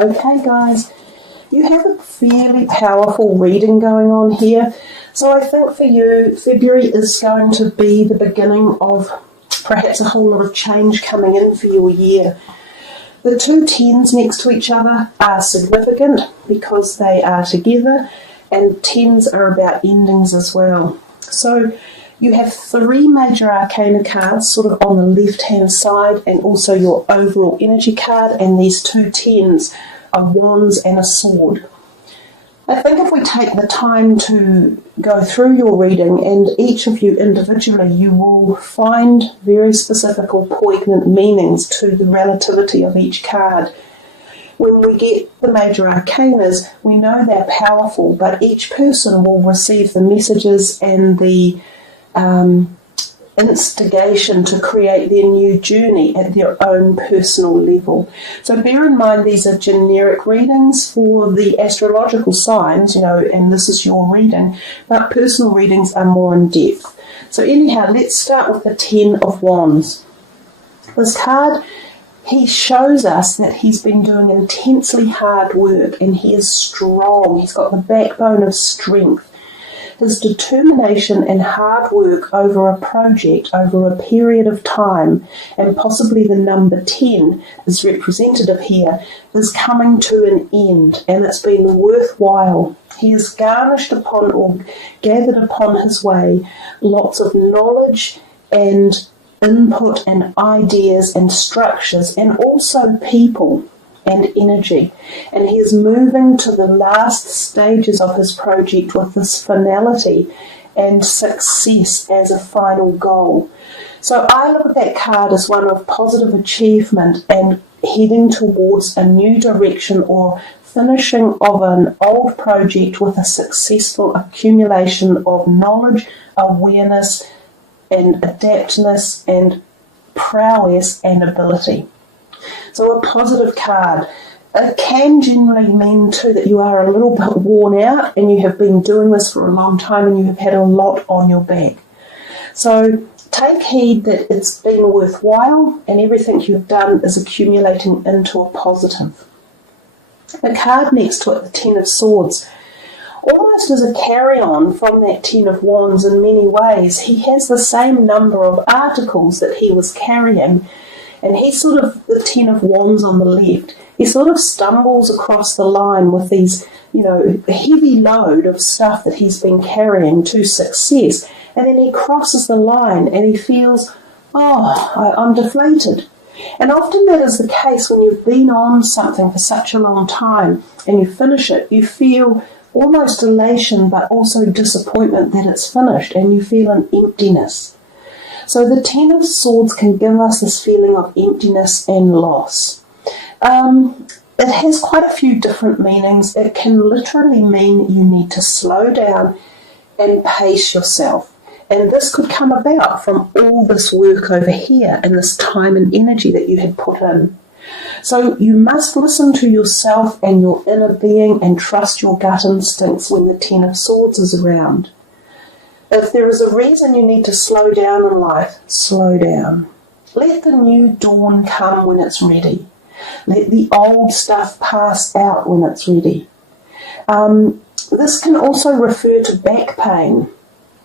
Okay guys, you have a fairly powerful reading going on here. So I think for you, February is going to be the beginning of perhaps a whole lot of change coming in for your year. The two tens next to each other are significant because they are together, and tens are about endings as well. So you have three major arcana cards sort of on the left-hand side, and also your overall energy card, and these two tens are wands and a sword. I think if we take the time to go through your reading, and each of you individually, you will find very specific or poignant meanings to the relativity of each card. When we get the major arcanas, we know they're powerful, but each person will receive the messages and the instigation to create their new journey at their own personal level. So bear in mind these are generic readings for the astrological signs, and this is your reading, but personal readings are more in depth. So anyhow, let's start with the Ten of Wands. This card, he shows us that he's been doing intensely hard work and he is strong. He's got the backbone of strength. His determination and hard work over a project, over a period of time, and possibly the number 10 is representative here, is coming to an end, and it's been worthwhile. He has garnished upon or gathered upon his way lots of knowledge and input and ideas and structures, and also people and energy, and he is moving to the last stages of his project with this finality and success as a final goal. So I look at that card as one of positive achievement and heading towards a new direction or finishing of an old project with a successful accumulation of knowledge, awareness and adaptness and prowess and ability. So a positive card. It can generally mean too that you are a little bit worn out and you have been doing this for a long time and you have had a lot on your back. So take heed that it's been worthwhile and everything you've done is accumulating into a positive. The card next to it, the Ten of Swords, almost as a carry-on from that Ten of Wands in many ways. He has the same number of articles that he was carrying, and he's sort of the Ten of Wands on the left. He sort of stumbles across the line with these, heavy load of stuff that he's been carrying to success. And then he crosses the line and he feels, I'm deflated. And often that is the case when you've been on something for such a long time and you finish it. You feel almost elation but also disappointment that it's finished, and you feel an emptiness. So the Ten of Swords can give us this feeling of emptiness and loss. It has quite a few different meanings. It can literally mean you need to slow down and pace yourself. And this could come about from all this work over here and this time and energy that you had put in. So you must listen to yourself and your inner being and trust your gut instincts when the Ten of Swords is around. If there is a reason you need to slow down in life, slow down. Let the new dawn come when it's ready. Let the old stuff pass out when it's ready. This can also refer to back pain.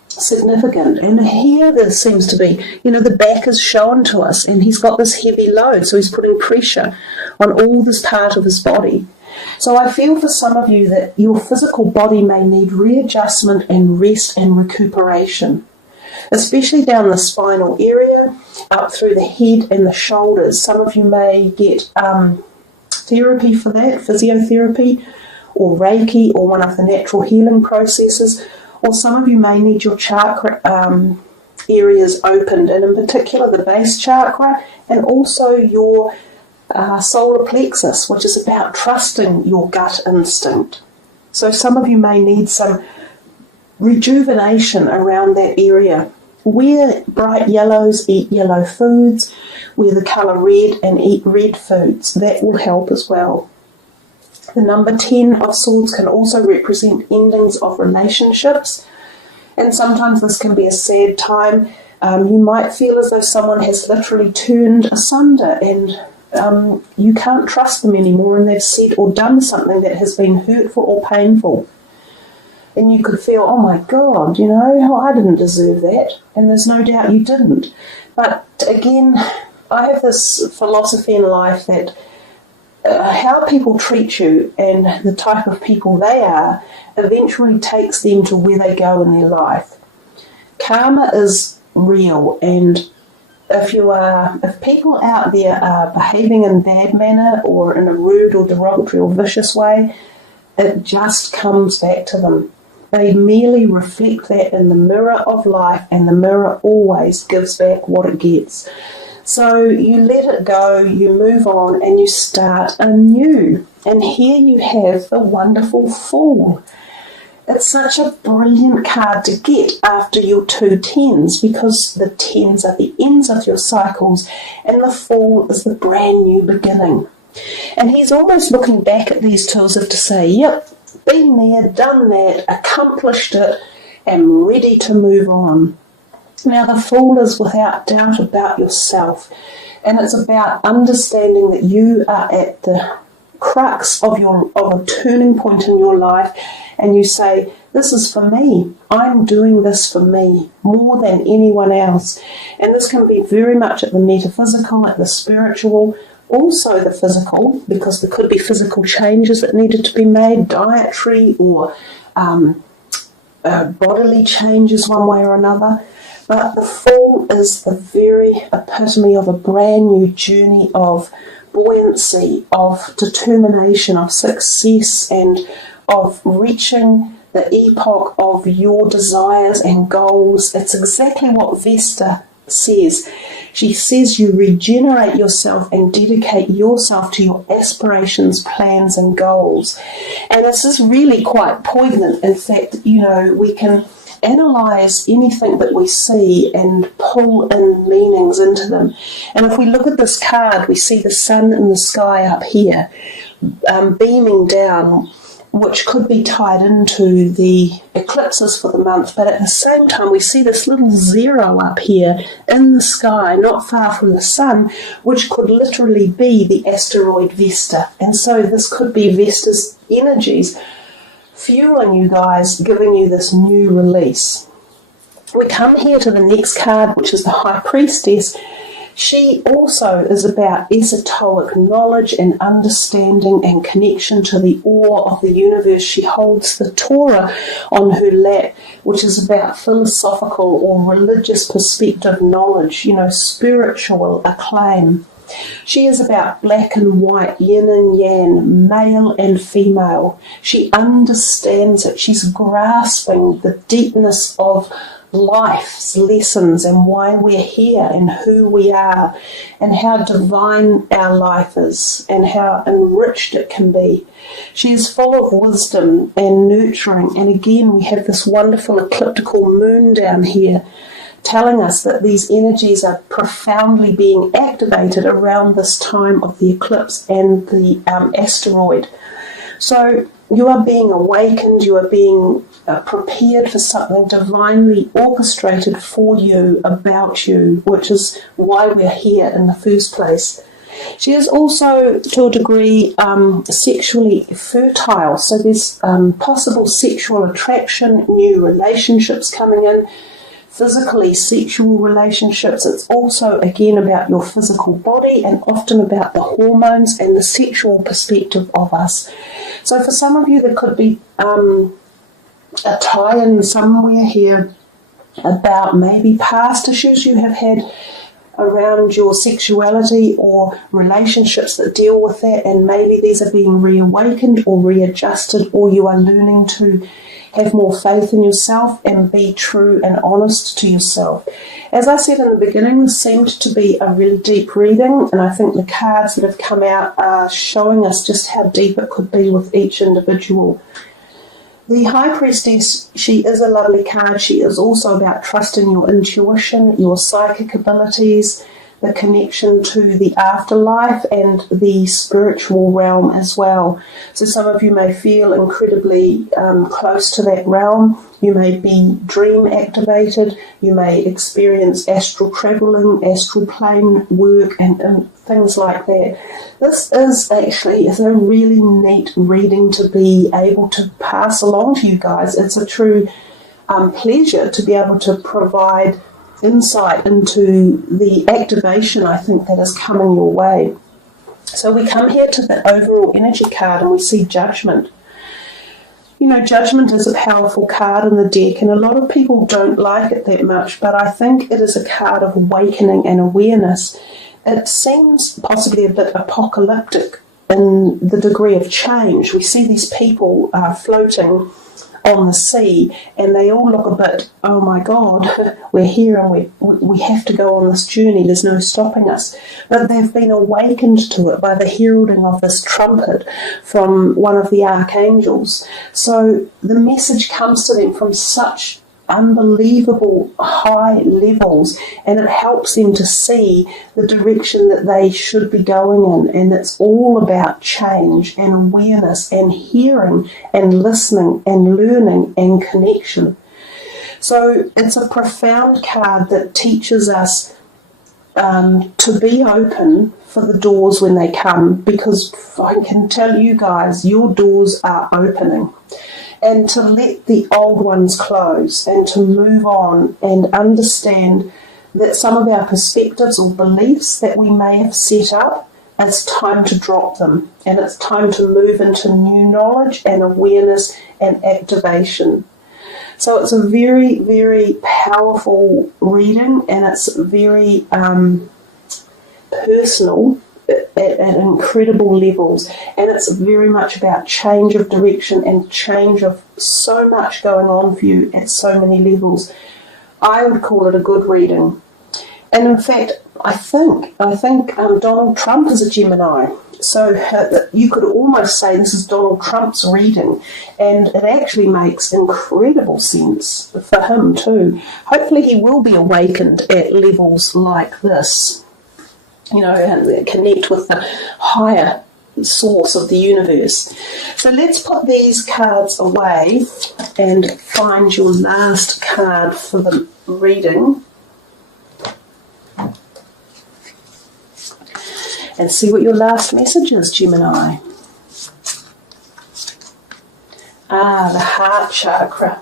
Significant. And here there seems to be, the back is shown to us and he's got this heavy load, so he's putting pressure on all this part of his body. So I feel for some of you that your physical body may need readjustment and rest and recuperation, especially down the spinal area, up through the head and the shoulders. Some of you may get therapy for that, physiotherapy or Reiki or one of the natural healing processes, or some of you may need your chakra areas opened, and in particular the base chakra and also your solar plexus, which is about trusting your gut instinct. So some of you may need some rejuvenation around that area. Wear bright yellows, eat yellow foods, wear the colour red and eat red foods. That will help as well. The number 10 of Swords can also represent endings of relationships, and sometimes this can be a sad time. You might feel as though someone has literally turned asunder and you can't trust them anymore and they've said or done something that has been hurtful or painful. And you could feel, oh my God, I didn't deserve that. And there's no doubt you didn't. But again, I have this philosophy in life that how people treat you and the type of people they are eventually takes them to where they go in their life. Karma is real, and if people out there are behaving in a bad manner or in a rude or derogatory or vicious way, it just comes back to them. They merely reflect that in the mirror of life, and the mirror always gives back what it gets. So you let it go, you move on, and you start anew. And here you have the wonderful Fool. It's such a brilliant card to get after your 2 tens, because the tens are the ends of your cycles, and the Fool is the brand new beginning. And he's almost looking back at these two as if to say, yep, been there, done that, accomplished it, and ready to move on. Now, the Fool is without doubt about yourself, and it's about understanding that you are at the crux of a turning point in your life, and you say, this is for me. I'm doing this for me more than anyone else. And this can be very much at the metaphysical, at the spiritual, also the physical, because there could be physical changes that needed to be made, dietary or bodily changes one way or another. But the Fool is the very epitome of a brand new journey of buoyancy, of determination, of success, and of reaching the epoch of your desires and goals. It's exactly what Vesta says. She says you regenerate yourself and dedicate yourself to your aspirations, plans, and goals. And this is really quite poignant. In fact, we can analyze anything that we see and pull in meanings into them. And if we look at this card, we see the sun in the sky up here, beaming down, which could be tied into the eclipses for the month, but at the same time we see this little zero up here in the sky, not far from the sun, which could literally be the asteroid Vesta. And so this could be Vesta's energies fueling you guys, giving you this new release. We come here to the next card, which is the High Priestess. She also is about esoteric knowledge and understanding and connection to the awe of the universe. She holds the Torah on her lap, which is about philosophical or religious perspective knowledge, spiritual acclaim. She is about black and white, yin and yang, male and female. She understands it. She's grasping the deepness of life's lessons and why we're here and who we are and how divine our life is and how enriched it can be. She is full of wisdom and nurturing, and again we have this wonderful ecliptical moon down here telling us that these energies are profoundly being activated around this time of the eclipse and the asteroid. So you are being awakened, you are being prepared for something divinely orchestrated for you, about you, which is why we're here in the first place. She is also, to a degree, sexually fertile, so there's possible sexual attraction, new relationships coming in, physically sexual relationships. It's also, again, about your physical body and often about the hormones and the sexual perspective of us. So for some of you, there could be a tie-in somewhere here about maybe past issues you have had around your sexuality or relationships that deal with that, and maybe these are being reawakened or readjusted, or you are learning to have more faith in yourself and be true and honest to yourself. As I said in the beginning, this seemed to be a really deep reading, and I think the cards that have come out are showing us just how deep it could be with each individual. The High Priestess, she is a lovely card. She is also about trusting your intuition, your psychic abilities, the connection to the afterlife and the spiritual realm as well. So some of you may feel incredibly close to that realm. You may be dream activated. You may experience astral traveling, astral plane work, and things like that. This is a really neat reading to be able to pass along to you guys. It's a true pleasure to be able to provide insight into the activation, I think, that is coming your way. So we come here to the overall energy card and we see Judgment. You know, Judgment is a powerful card in the deck, and a lot of people don't like it that much, but I think it is a card of awakening and awareness. It seems possibly a bit apocalyptic in the degree of change. We see these people floating on the sea, and they all look a bit, oh my God, we're here and we have to go on this journey, there's no stopping us. But they've been awakened to it by the heralding of this trumpet from one of the archangels. So the message comes to them from such unbelievable high levels, and it helps them to see the direction that they should be going in, and it's all about change and awareness and hearing and listening and learning and connection. So it's a profound card that teaches us to be open for the doors when they come, because I can tell you guys, your doors are opening. And to let the old ones close and to move on and understand that some of our perspectives or beliefs that we may have set up, it's time to drop them, and it's time to move into new knowledge and awareness and activation. So it's a very, very powerful reading, and it's very personal at incredible levels, and it's very much about change of direction and change of so much going on for you at so many levels. I would call it a good reading. And in fact, I think Donald Trump is a Gemini. So you could almost say this is Donald Trump's reading, and it actually makes incredible sense for him too. Hopefully he will be awakened at levels like this, you know, and connect with the higher source of the universe. So let's put these cards away and find your last card for the reading and see what your last message is, Gemini. The heart chakra.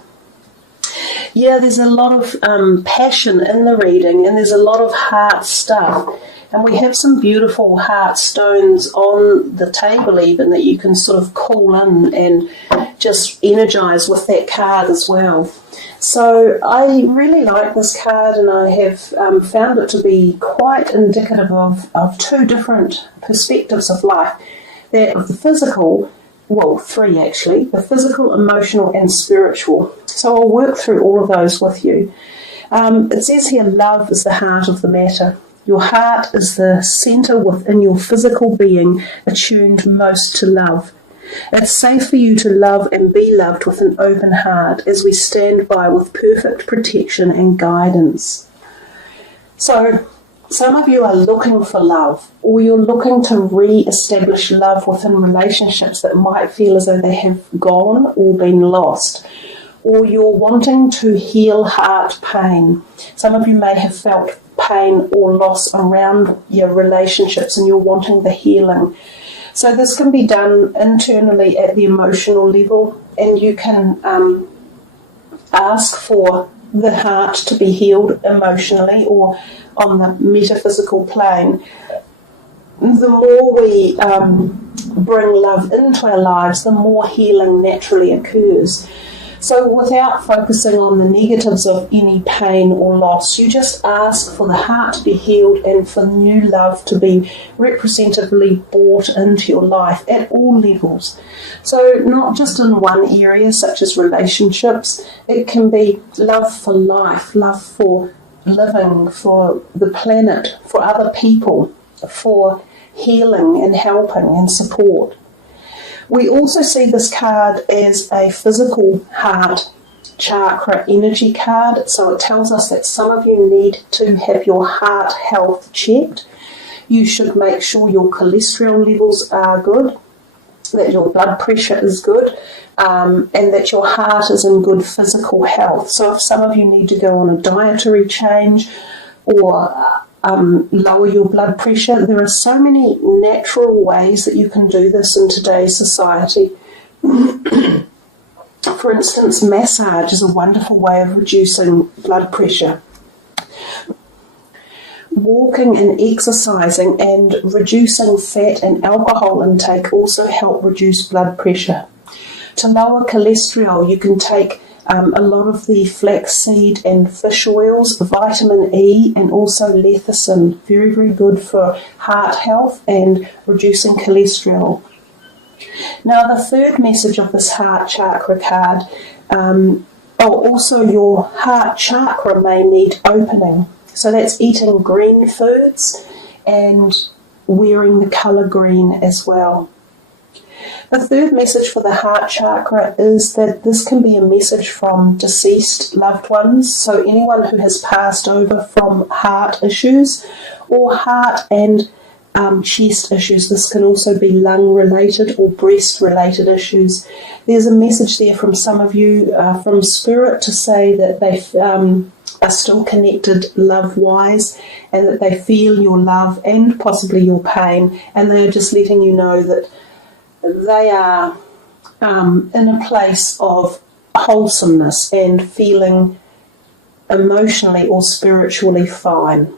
Yeah, there's a lot of passion in the reading, and there's a lot of heart stuff. And we have some beautiful heart stones on the table even that you can sort of call in and just energize with that card as well. So I really like this card, and I have found it to be quite indicative of two different perspectives of life. That of the physical, well, three actually, the physical, emotional and spiritual. So I'll work through all of those with you. It says here, love is the heart of the matter. Your heart is the centre within your physical being, attuned most to love. It's safe for you to love and be loved with an open heart as we stand by with perfect protection and guidance. So, some of you are looking for love, or you're looking to re-establish love within relationships that might feel as though they have gone or been lost. Or you're wanting to heal heart pain. Some of you may have felt pain or loss around your relationships, and you're wanting the healing. So this can be done internally at the emotional level, and you can ask for the heart to be healed emotionally or on the metaphysical plane. The more we bring love into our lives, the more healing naturally occurs. So without focusing on the negatives of any pain or loss, you just ask for the heart to be healed and for new love to be representatively brought into your life at all levels. So not just in one area, such as relationships. It can be love for life, love for living, for the planet, for other people, for healing and helping and support. We also see this card as a physical heart chakra energy card. So it tells us that some of you need to have your heart health checked. You should make sure your cholesterol levels are good, that your blood pressure is good, and that your heart is in good physical health. So if some of you need to go on a dietary change or lower your blood pressure, there are so many natural ways that you can do this in today's society. For instance, massage is a wonderful way of reducing blood pressure. Walking and exercising and reducing fat and alcohol intake also help reduce blood pressure. To lower cholesterol, you can take a lot of the flaxseed and fish oils, vitamin E, and also lecithin. Very, very good for heart health and reducing cholesterol. Now, the third message of this heart chakra card, also your heart chakra may need opening. So that's eating green foods and wearing the colour green as well. The third message for the heart chakra is that this can be a message from deceased loved ones. So anyone who has passed over from heart issues or heart and chest issues. This can also be lung related or breast related issues. There's a message there from some of you from Spirit to say that they are still connected love-wise and that they feel your love and possibly your pain, and they are just letting you know that they are in a place of wholesomeness and feeling emotionally or spiritually fine.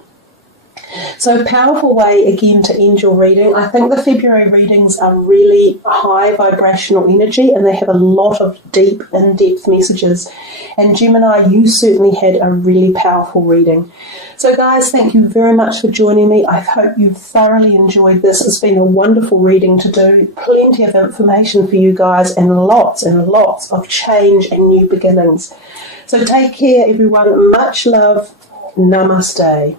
So a powerful way, again, to end your reading. I think the February readings are really high vibrational energy and they have a lot of deep, in-depth messages. And Gemini, you certainly had a really powerful reading. So guys, thank you very much for joining me. I hope you've thoroughly enjoyed this. It's been a wonderful reading to do. Plenty of information for you guys and lots of change and new beginnings. So take care, everyone. Much love. Namaste.